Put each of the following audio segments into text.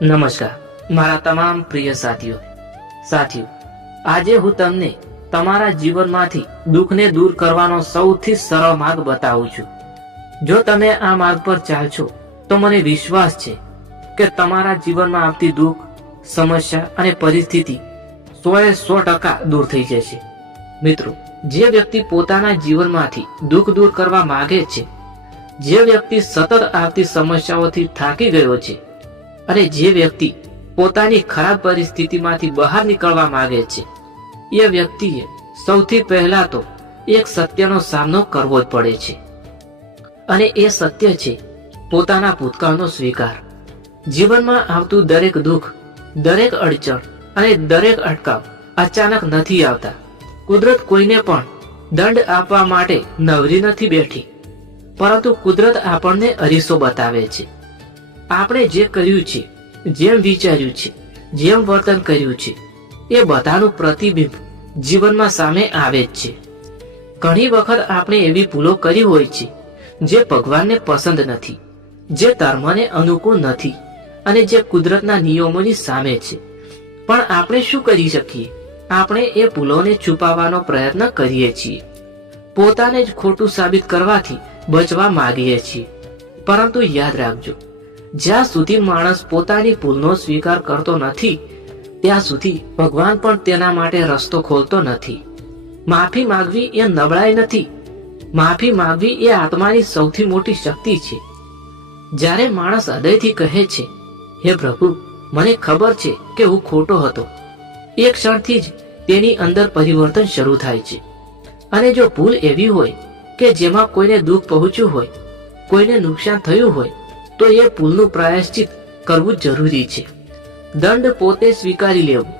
નમસ્કાર મારા તમામ પ્રિય સાથીઓ આજે હું તમને તમારા જીવનમાંથી દુઃખને દૂર કરવાનો સૌથી સરળ માર્ગ બતાવું છું। જો તમે આ માર્ગ પર ચાલશો તો મને વિશ્વાસ છે કે તમારા જીવનમાં આવતી દુઃખ, સમસ્યા અને પરિસ્થિતિ 100% દૂર થઈ જશે। મિત્રો, જે વ્યક્તિ પોતાના જીવનમાંથી દુઃખ દૂર કરવા માંગે છે, જે વ્યક્તિ સતત આવતી સમસ્યાઓથી થાકી ગયો છે અને જે વ્યક્તિ પોતાની ખરાબ પરિસ્થિતિમાંથી બહાર નીકળવા માંગે છે, એ વ્યક્તિએ સૌથી પહેલા તો એક સત્યનો સામનો કરવો જ પડે છે અને એ સત્ય છે પોતાના ભૂતકાળનો સ્વીકાર। જીવનમાં આવતું દરેક દુઃખ, દરેક અડચણ અને દરેક અટકાવ અચાનક નથી આવતા। કુદરત કોઈને પણ દંડ આપવા માટે નવરી નથી બેઠી, પરંતુ કુદરત આપણને અરીસો બતાવે છે। આપણે જે કર્યું છે, જેમ વિચાર્યું છે, જેમ વર્તન કર્યું છે, એ બધાનું પ્રતિબિંબ જીવનમાં સામે આવે જ છે। ઘણી વખત આપણે એવી ભૂલો કરી હોય છે જે ભગવાનને પસંદ નથી, જે ધર્મને અનુકૂળ નથી અને જે કુદરતના નિયમોની સામે છે, પણ આપણે શું કરી શકીએ? આપણે એ ભૂલોને છુપાવવાનો પ્રયત્ન કરીએ છીએ, પોતાને જ ખોટું સાબિત કરવાથી બચવા માંગીએ છીએ। પરંતુ યાદ રાખજો, જ્યાં સુધી માણસ પોતાની ભૂલનો સ્વીકાર કરતો નથી, ત્યાં સુધી ભગવાન પણ તેના માટે રસ્તો ખોલતો નથી। માફી માંગવી એ નબળાઈ નથી, માફી માંગવી એ આત્માની સૌથી મોટી શક્તિ છે। જ્યારે માણસ હૃદયથી કહે છે, હે પ્રભુ, મને ખબર છે કે હું ખોટો હતો, એક ક્ષણથી જ તેની અંદર પરિવર્તન શરૂ થાય છે। અને જો ભૂલ એવી હોય કે જેમાં કોઈને દુઃખ પહોંચ્યું હોય, કોઈને નુકસાન થયું હોય, તો એ ભૂલનું પ્રાયશ્ચિત કરવું જરૂરી છે। દંડ પોતે સ્વીકારી લેવું,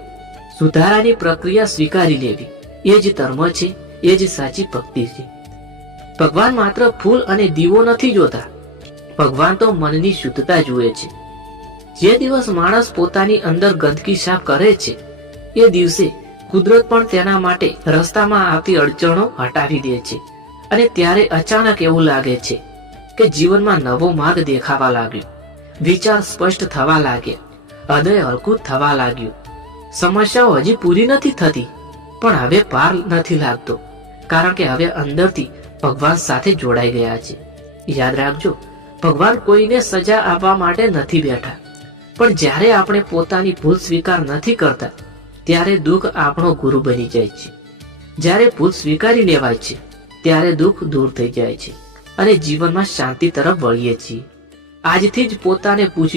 સુધારાની પ્રક્રિયા સ્વીકારી લેવી, એ જ ધર્મ છે, એ જ સાચી ભક્તિ છે। ભગવાન માત્ર ફૂલ અને દીવો નથી જોતા, ભગવાન તો મનની શુદ્ધતા જુએ છે। જે દિવસ માણસ પોતાની અંદર ગંદકી સાફ કરે છે, એ દિવસે કુદરત પણ તેના માટે રસ્તામાં આવતી અડચણો હટાવી દે છે અને ત્યારે અચાનક એવું લાગે છે કે જીવનમાં નવો માર્ગ દેખાવા લાગ્યો, વિચાર સ્પષ્ટ થવા લાગ્યા, હૃદય હલકું થવા લાગ્યું। સમસ્યાઓ હજી પૂરી નથી થતી, પણ હવે પાર નથી લાગતો, કારણ કે હવે અંદરથી ભગવાન સાથે જોડાઈ ગયા છે। યાદ રાખજો, ભગવાન કોઈને સજા આપવા માટે નથી બેઠા, પણ જ્યારે આપણે પોતાની ભૂલ સ્વીકાર નથી કરતા, ત્યારે દુઃખ આપણો ગુરુ બની જાય છે। જ્યારે ભૂલ સ્વીકારી લેવાય છે, ત્યારે દુઃખ દૂર થઈ જાય છે અને જીવનમાં શાંતિ તરફ વળીએ છીએ। આજથી જ પોતાને પૂછજો,